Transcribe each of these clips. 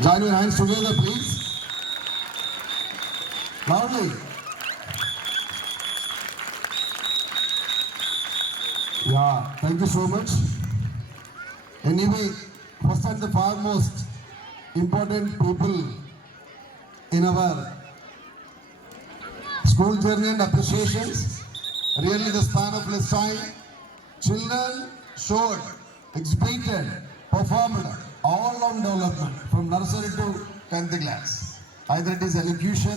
Join your hands together, please. Loudly. Yeah, thank you so much. Anyway, first and the foremost important people in our school journey and appreciations. Really, the span of less time, children showed, exhibited, performed all-round development from nursery to 10th class. Either it is elocution,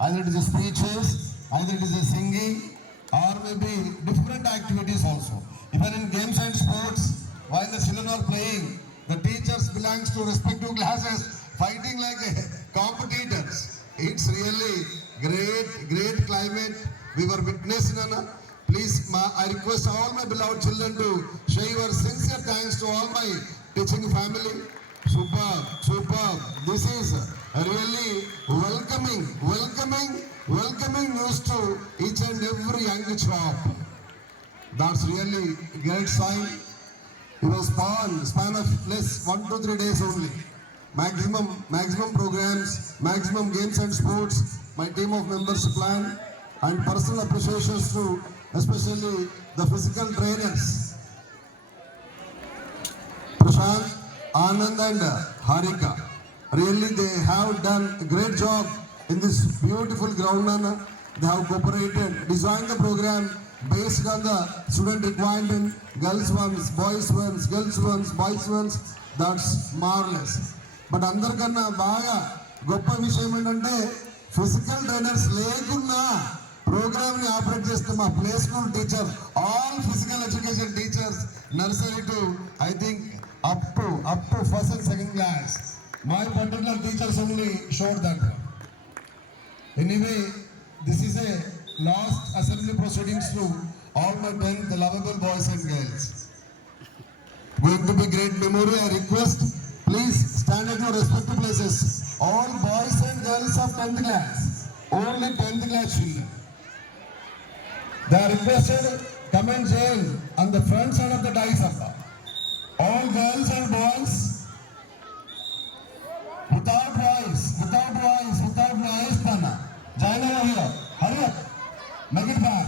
either it is speeches, either it is a singing, or maybe different activities also. Even in games and sports, while the children are playing, the teachers belongs to respective classes, fighting like competitors. It's really great climate we were witnessing. Please, I request all my beloved children to show your sincere thanks to all my teaching family. Superb. This is really welcoming news to each and every young child. That's really great sign. It was span of less 1 to 3 days only. Maximum programs, maximum games and sports. My team of members plan and personal appreciations to especially the physical trainers Prashant, Anand and Harika. Really they have done a great job in this beautiful ground. They have cooperated, designed the program based on the student requirement, girls ones, boys ones, girls ones, boys ones. That's marvelous. But అందరికన్నా బాగా గొప్ప విషయం ఏంటంటే physical trainers లేకున్నా programme ని operate చేస్తే మా play school teacher all physical education teachers nursery to I think up to first and second class. My particular teachers only showed that. Anyway, this is a last assembly proceedings to all my 10 lovable boys and girls. Going to be great memory. I request, please stand at your respective places. All boys and girls of 10th class, only 10th class children. They are requested come and join on the front side of the dais. All girls and boys, without voice, Panna. Join over here. Hurry up. Make it fast.